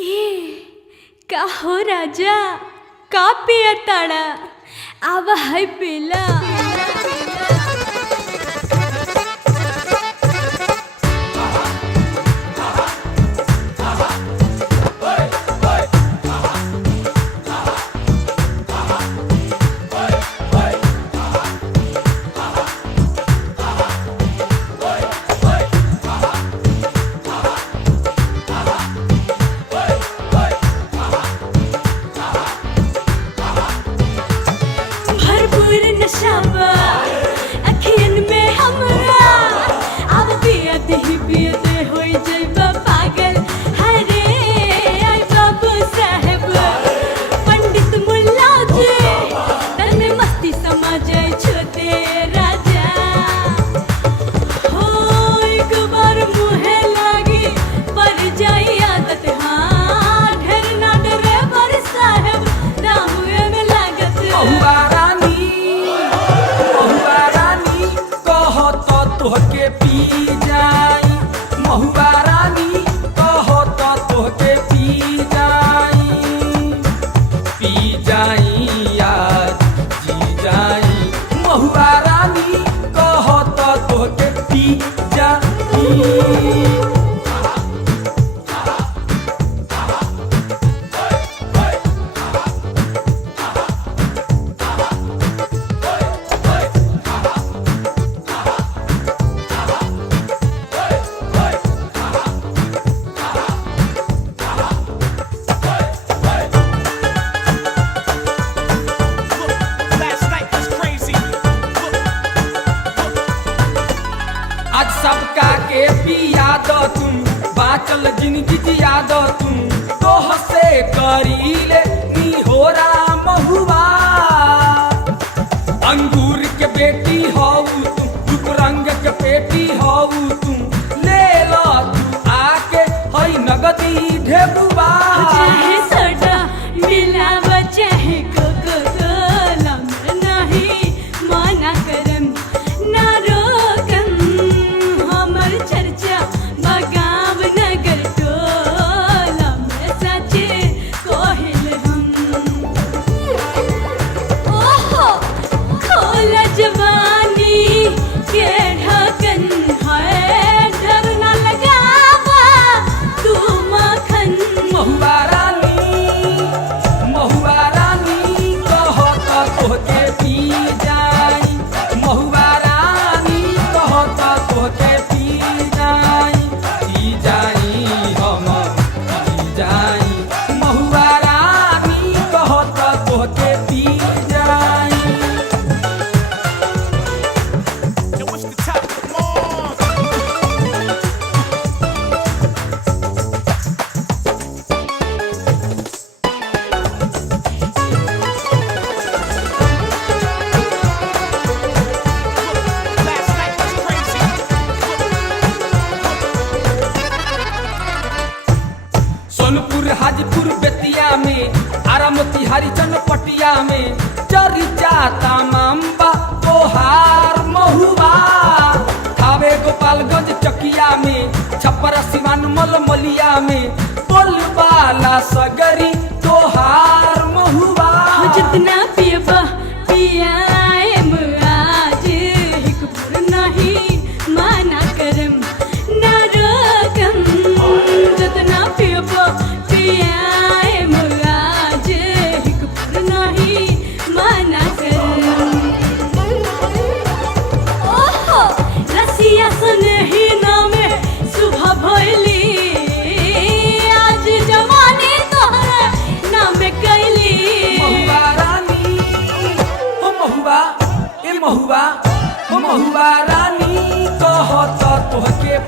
का हो राजा का पिया ताड़ा आवा है पिला नशाबा अखियन में हमरा अब पियत ही पियत होई जइबा पागल हरे आई बाबू साहब पंडित मुल्ला जी तन में मस्ती समा जाए छोटे राजा हो एक बार मुहे लागी पर जाई आदत हाँ ढेर ना डरे बर साहब दामुए में लागत तोहके पी जाई महुआ रानी कहो तो तोहके पी जाई यार जी जाई महुआ रानी कहो तो तोहके पी जाई सबका के पिया दो तुम बाचल जिंदगी जिया दो तुम तोह से करीले निहोरा महुआ अंगूर के बेटी हो तुम रूप रंग के बेटी हो तुम ले लो तू आके हई नगदी ढेबुआ चाहे सोडा मिलावा चाहे कोको कोला नहीं मना करम ना रोकम हमर चर्चा बगाव नगर टोला में सचे कोहिल हम ओहो खोला जवानी के ढकन है डर ना लगावा तू मखन महुआ रानी कहो तो तोहके पी जाई महुआ रानी कहो तो तोहके पी जाई हम पी जाई महुआ रानी कहो तो तोहके पी जाई सोनपुर हाजीपुर बेतिया में आरामती हरिचन पटिया में चरी जाता माम्बा तोहार महुआ थावे गोपालगंज चकिया में छपरा सिवान मलमलिया में बोलबाला सगरी तोहार महुआ जितना पियबा पियाए आज हिकपुर नहीं माना करम ना रोकम जितना पियबा पियाए आज हिकपुर नहीं माना करम ओहो रसिया सुनही नामे सुबह भइली आज जवानी तोहरा नामे कैली महुआ रानी हो महुआ रानी कहो तो तोहके